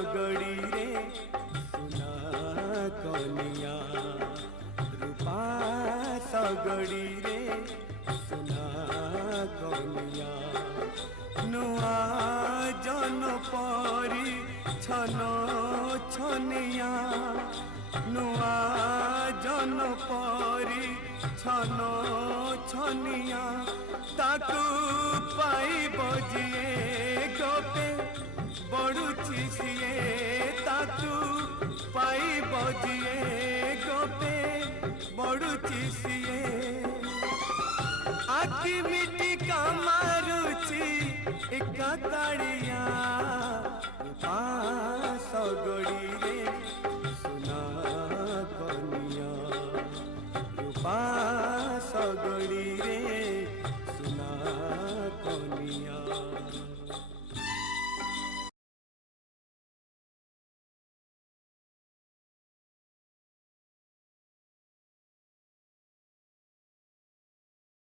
सगड़ी रे सुना कनिया रूपा सगड़ी रे सुना कनिया नुआ जन परी छन छनिया नुआ जन परी छन छनिया ताकू पाई बजिए गोपे बड़ुची सिए ताकू पाई बजिए गोपे बड़ुची सिए आखि मिटी का मारुची एक ताड़िया